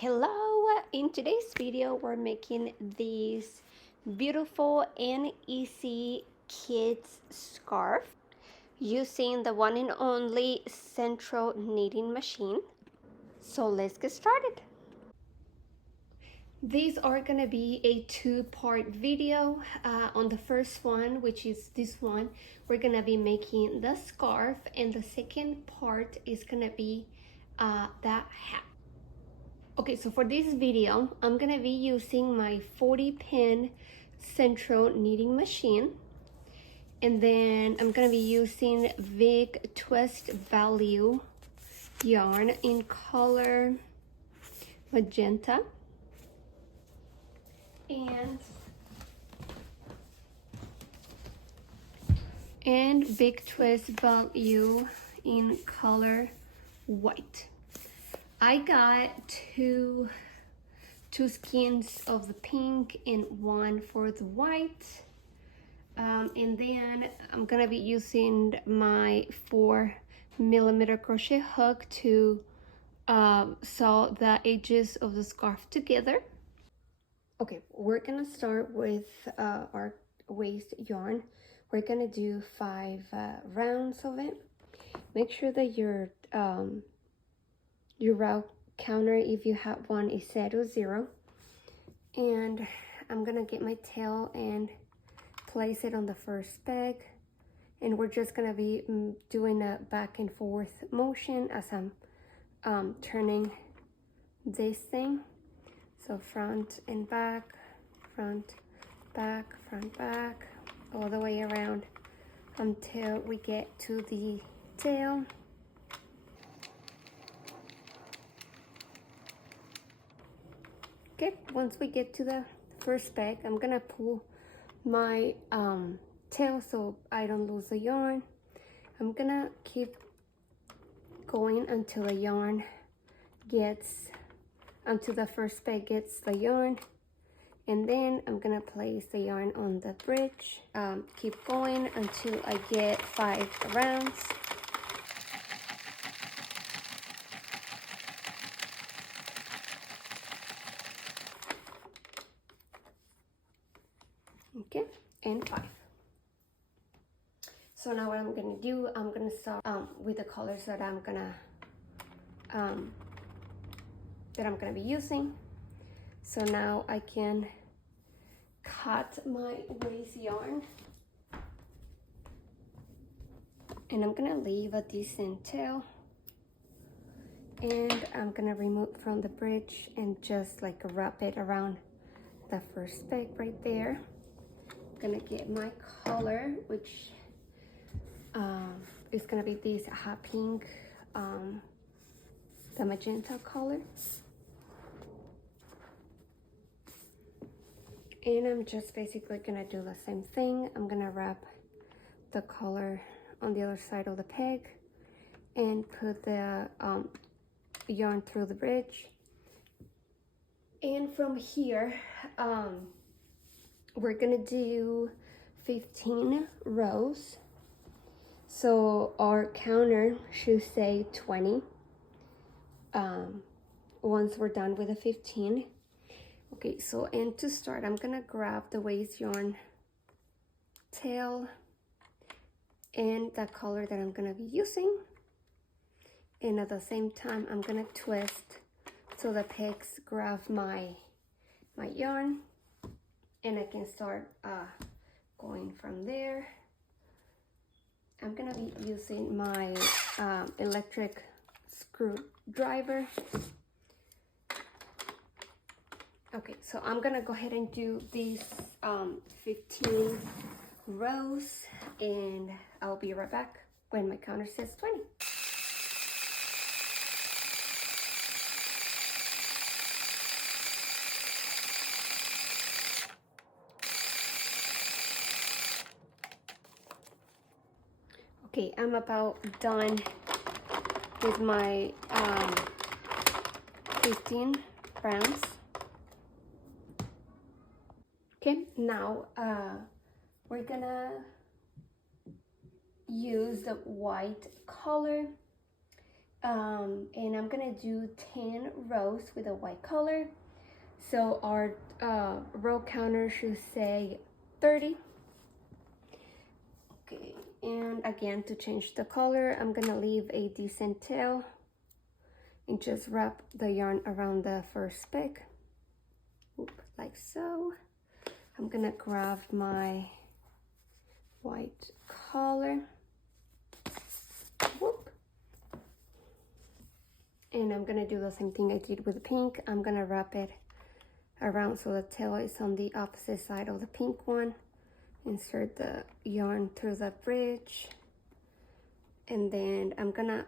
Hello! In today's video, we're making this beautiful and easy kids scarf using the one and only Sentro knitting machine. So let's get started. These are gonna be a two-part video. On the first one, which is this one, we're gonna be making the scarf, and the second part is gonna be the hat. Okay, so for this video, I'm gonna be using my 40 pin Sentro knitting machine, and then I'm gonna be using Big Twist Value yarn in color magenta and Big Twist Value in color white. I got two skeins of the pink and one for the white, and then I'm gonna be using my 4mm crochet hook to sew the edges of the scarf together. Okay, we're gonna start with our waist yarn. We're gonna do 5 rounds of it. Make sure that your route counter, if you have one, is set to 0. And I'm gonna get my tail and place it on the first peg, and we're just gonna be doing a back and forth motion as I'm turning this thing. So front and back, front, back, front, back, all the way around until we get to the tail. Okay, once we get to the first peg, I'm gonna pull my tail so I don't lose the yarn. I'm gonna keep going until the yarn gets, until the first peg gets the yarn, and then I'm gonna place the yarn on the bridge. Keep going until I get 5 rounds. Okay, and 5. So now what I'm gonna do, I'm gonna start with the colors that I'm gonna be using. So now I can cut my waist yarn, and I'm gonna leave a decent tail, and I'm gonna remove from the bridge and just like wrap it around the first peg right there. Gonna get my color, which is gonna be this hot pink, the magenta color, and I'm just basically gonna do the same thing. I'm gonna wrap the color on the other side of the peg and put the yarn through the bridge, and from here we're gonna do 15 rows. So our counter should say 20 once we're done with the 15. Okay, so and to start, I'm gonna grab the waist yarn tail and the color that I'm gonna be using, and at the same time I'm gonna twist so the pegs grab my yarn, and I can start going from there. I'm gonna be using my electric screwdriver. Okay, so I'm gonna go ahead and do these 15 rows, and I'll be right back when my counter says 20. Okay, I'm about done with my 15 rounds. Okay, now we're gonna use the white color, And I'm gonna do 10 rows with a white color. So our row counter should say 30. Okay, and again, to change the color, I'm gonna leave a decent tail and just wrap the yarn around the first peg. Oop, like so. I'm gonna grab my white collar. Whoop. And I'm gonna do the same thing I did with the pink. I'm gonna wrap it around so the tail is on the opposite side of the pink one. Insert the yarn through the bridge, and then I'm gonna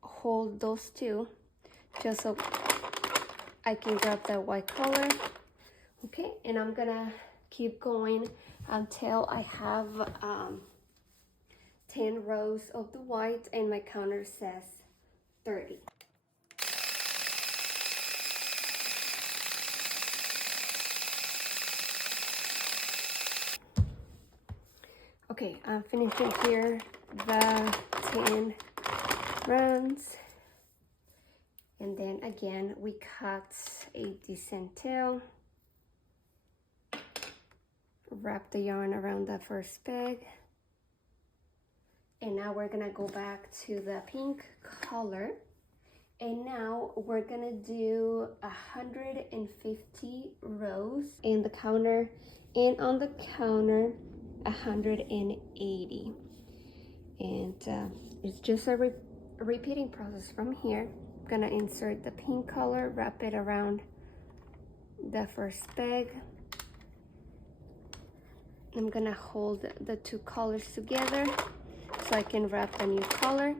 hold those two just so I can grab the white color. Okay, and I'm gonna keep going until I have 10 rows of the white and my counter says 30. Okay, I'm finishing here the 10 rounds, and then again we cut a decent tail, wrap the yarn around the first peg, and now we're gonna go back to the pink color, and now we're gonna do 150 rows in the counter, and on the counter 180, and it's just a repeating process from here. I'm gonna insert the pink color, wrap it around the first peg. I'm gonna hold the two colors together so I can wrap the new color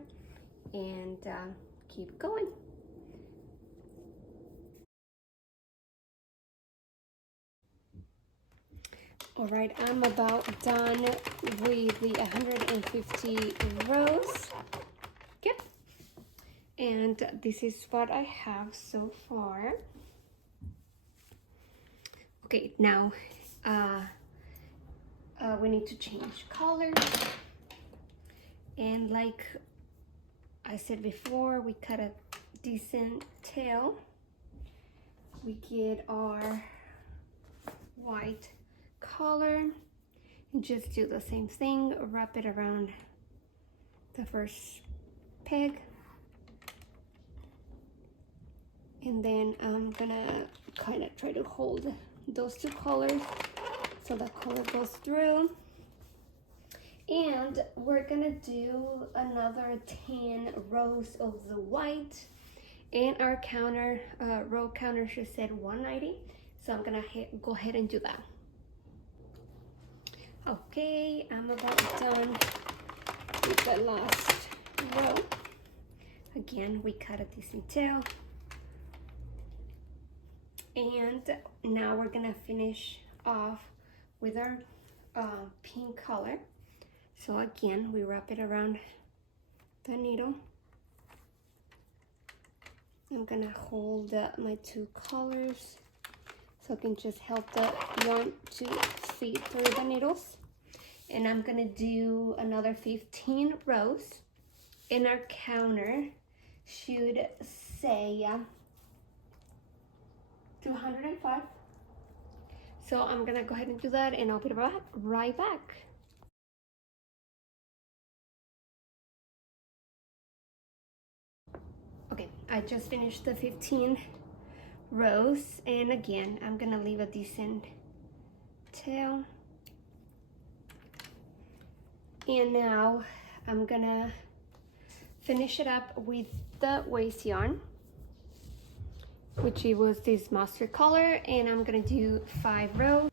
and keep going. All right, I'm about done with the 150 rows. Yep. And this is what I have so far. Okay, now we need to change colors. And like I said before, we cut a decent tail. We get our white color and just do the same thing, wrap it around the first peg, and then I'm gonna kind of try to hold those two colors so the color goes through, and we're gonna do another 10 rows of the white, and our counter row counter should say 190, so I'm gonna go ahead and do that. Okay, I'm about done with the last row. Again, we cut a decent tail. And now we're gonna finish off with our pink color. So again, we wrap it around the needle. I'm gonna hold my two colors so I can just help the yarn to feed through the needles. And I'm gonna do another 15 rows, and our counter should say 205. So I'm gonna go ahead and do that, and I'll be right back. Okay, I just finished the 15 rows, and again, I'm gonna leave a decent tail. And now I'm gonna finish it up with the waist yarn, which it was this mustard color, and I'm gonna do 5 rows.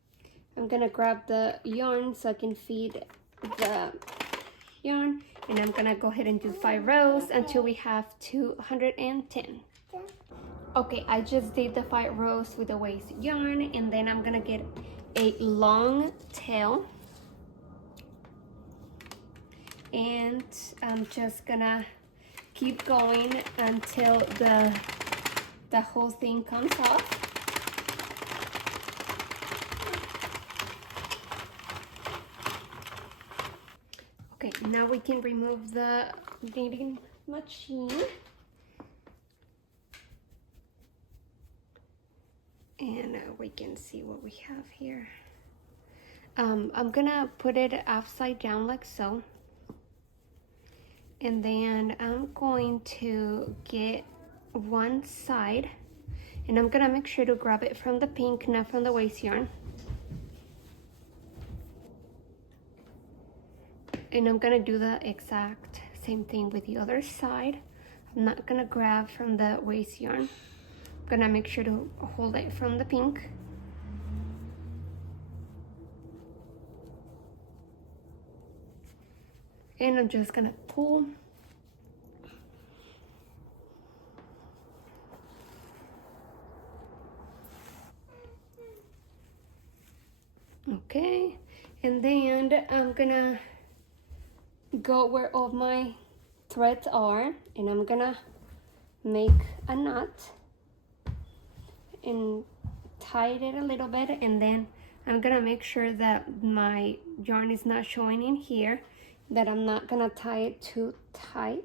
I'm gonna grab the yarn so I can feed the yarn, and I'm gonna go ahead and do 5 rows until we have 210. Okay, I just did the 5 rows with the waist yarn, and then I'm gonna get a long tail, and I'm just gonna keep going until the whole thing comes off. Okay, now we can remove the knitting machine. And we can see what we have here. I'm gonna put it upside down like so. And then I'm going to get one side, and I'm gonna make sure to grab it from the pink, not from the waist yarn. And I'm gonna do the exact same thing with the other side. I'm not gonna grab from the waist yarn. I'm gonna make sure to hold it from the pink. And I'm just gonna pull. Okay, and then I'm gonna go where all my threads are, and I'm gonna make a knot and tie it a little bit, and then I'm gonna make sure that my yarn is not showing in here, that I'm not gonna tie it too tight.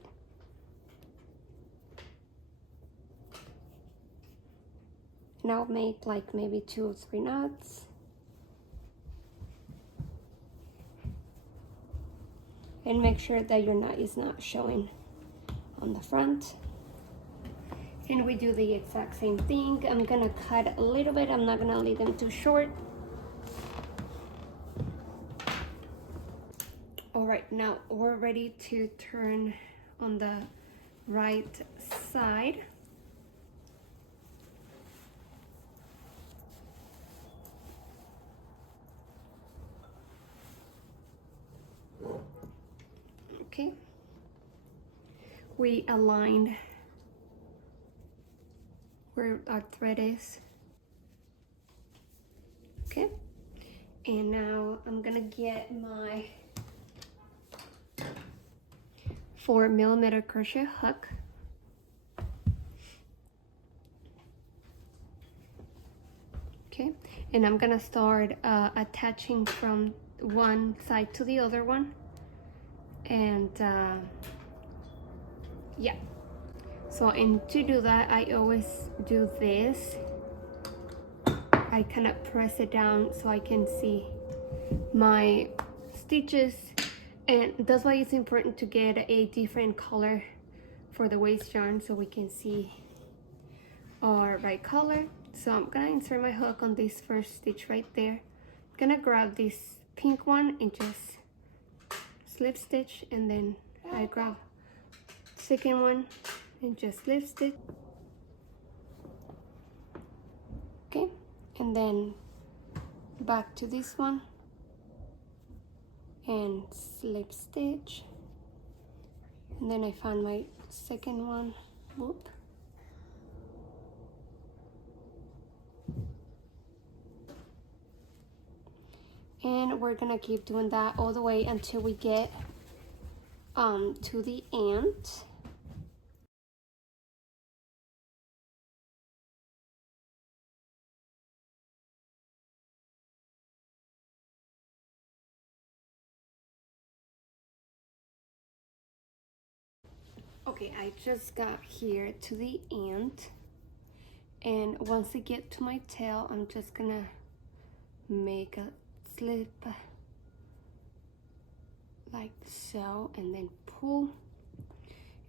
And I'll make like maybe 2 or 3 knots. And make sure that your knot is not showing on the front. And we do the exact same thing. I'm gonna cut a little bit. I'm not gonna leave them too short. All right, now we're ready to turn on the right side. Okay, we aligned where our thread is. Okay, and now I'm gonna get my 4mm crochet hook. Okay, and I'm gonna start attaching from one side to the other one. And yeah, so and to do that I always do this. I kind of press it down so I can see my stitches, and that's why it's important to get a different color for the waist yarn so we can see our right color. So I'm gonna insert my hook on this first stitch right there. I'm gonna grab this pink one and just slip stitch, and then I grab second one and just slip stitch. Okay, and then back to this one and slip stitch, and then I found my second one. Whoop. And we're gonna keep doing that all the way until we get to the end. Okay, I just got here to the end, and once I get to my tail, I'm just gonna make a slip like so, and then pull.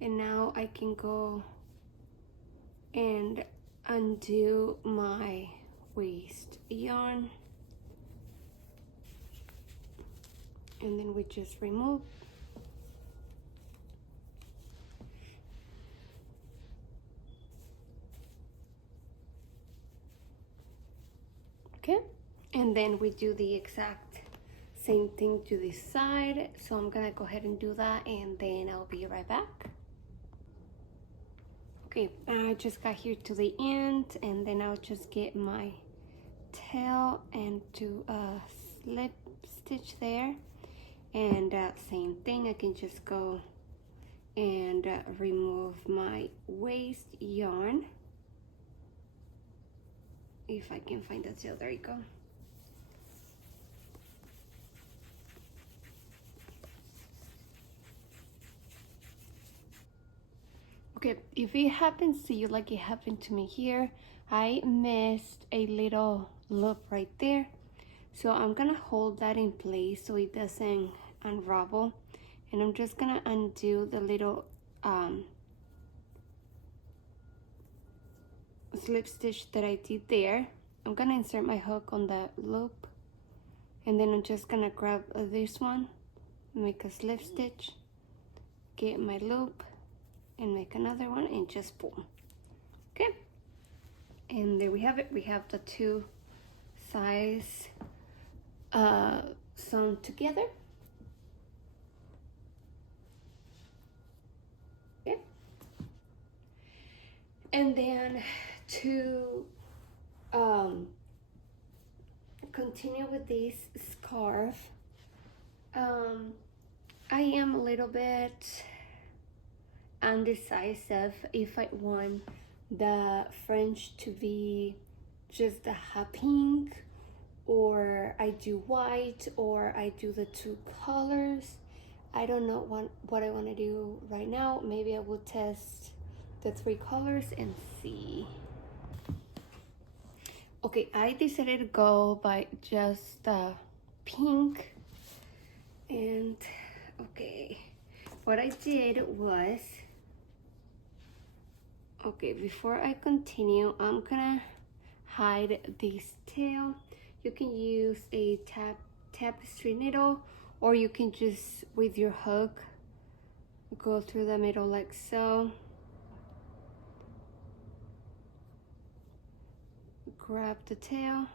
And now I can go and undo my waist yarn, and then we just remove. Okay, and then we do the exact same thing to this side. So I'm gonna go ahead and do that, and then I'll be right back. Okay, I just got here to the end, and then I'll just get my tail and do a slip stitch there, and same thing, I can just go and remove my waist yarn. If I can find the tail, there you go. Okay, if it happens to you like it happened to me here, I missed a little loop right there. So I'm gonna hold that in place so it doesn't unravel. And I'm just gonna undo the little slip stitch that I did there. I'm gonna insert my hook on that loop. And then I'm just gonna grab this one, make a slip stitch, get my loop, and make another one and just pull. Okay, and there we have it. We have the two sides sewn together. Okay, and then to continue with this scarf, I am a little bit undecisive if I want the fringe to be just the hot pink, or I do white, or I do the two colors. I don't know what I want to do right now. Maybe I will test the three colors and see. Okay, I decided to go by just pink. And okay, what I did was, okay, before I continue, I'm gonna hide this tail. You can use a tapestry needle, or you can just, with your hook, go through the middle like so. Grab the tail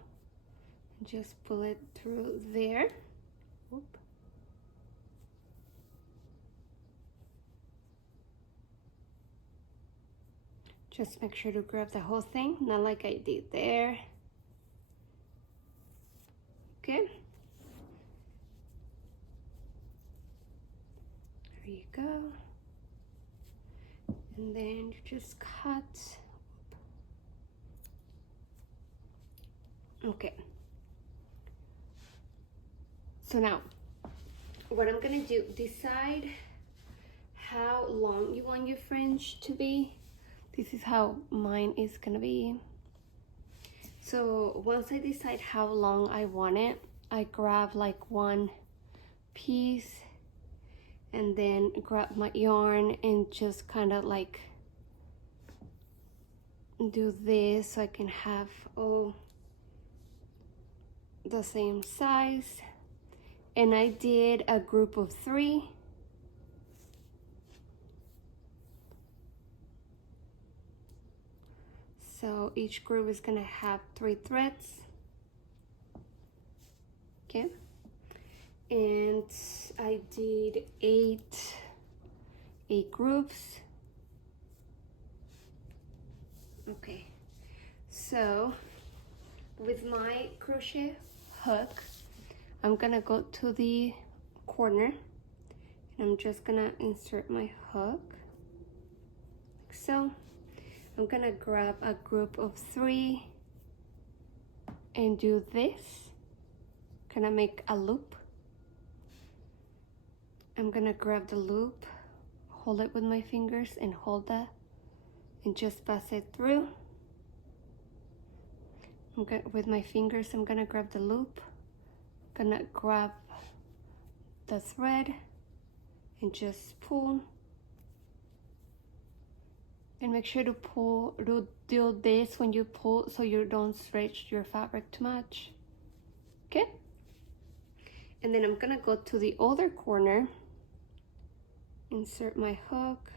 and just pull it through there. Oop. Just make sure to grab the whole thing, not like I did there. Okay. There you go. And then you just cut. Okay. So now, what I'm gonna do, decide how long you want your fringe to be. This is how mine is gonna be. So once I decide how long I want it, I grab like one piece and then grab my yarn and just kind of like do this so I can have all the same size. And I did a group of 3. So each group is gonna have 3 threads. Okay. And I did 8 groups. Okay. So with my crochet hook, I'm gonna go to the corner and I'm just gonna insert my hook like so. I'm gonna grab a group of 3 and do this. Gonna make a loop. I'm gonna grab the loop, hold it with my fingers and hold that and just pass it through. With my fingers, I'm gonna grab the loop, gonna grab the thread and just pull. And make sure to do this when you pull so you don't stretch your fabric too much. Okay? And then I'm gonna go to the other corner, insert my hook,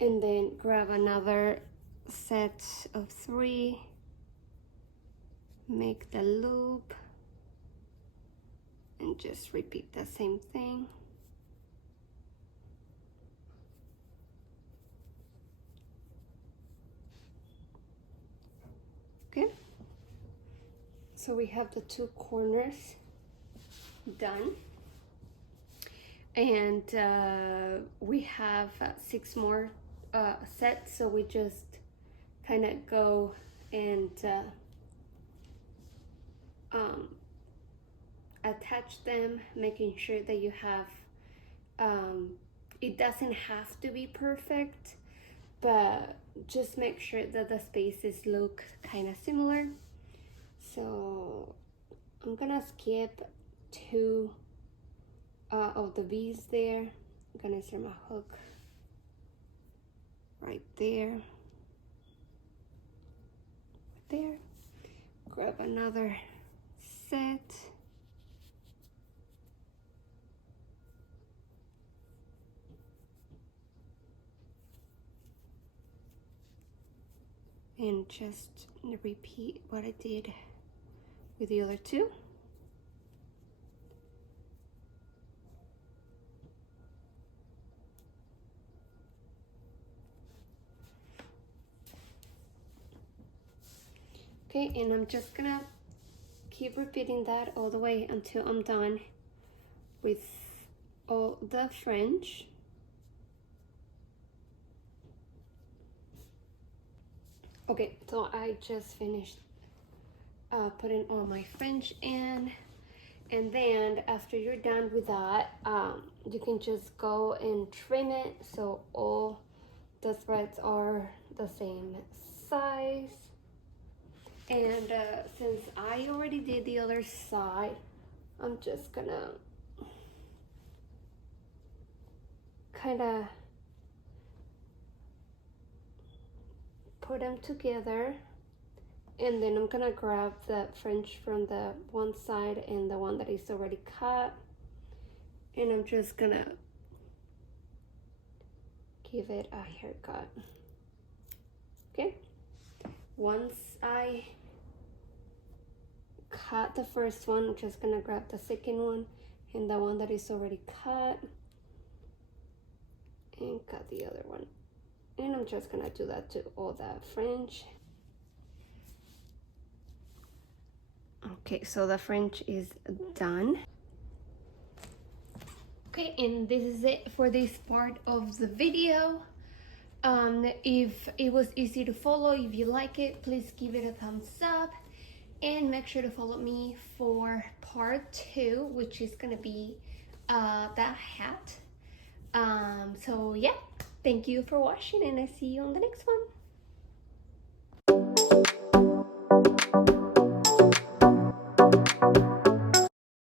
and then grab another set of 3, make the loop, and just repeat the same thing. Okay, so we have the 2 corners done, and we have 6 more sets, so we just kind of go and attach them, making sure that you have It doesn't have to be perfect, but just make sure that the spaces look kind of similar. So I'm gonna skip two of the V's there. I'm gonna insert my hook right there. There. Grab another set. And just repeat what I did with the other two. Okay, and I'm just gonna keep repeating that all the way until I'm done with all the fringe. Okay, so I just finished putting all my fringe in, and then after you're done with that, you can just go and trim it so all the threads are the same size. And since I already did the other side, I'm just gonna kind of put them together, and then I'm gonna grab the fringe from the one side and the one that is already cut, and I'm just gonna give it a haircut. Okay, once I cut the first one, I'm just gonna grab the second one and the one that is already cut and cut the other one, and I'm just gonna do that to all the fringe. Okay, so the fringe is done. Okay, and this is it for this part of the video. If it was easy to follow, if you like it, please give it a thumbs up, and make sure to follow me for part 2, which is gonna be that hat. So yeah, thank you for watching, and I see you on the next one.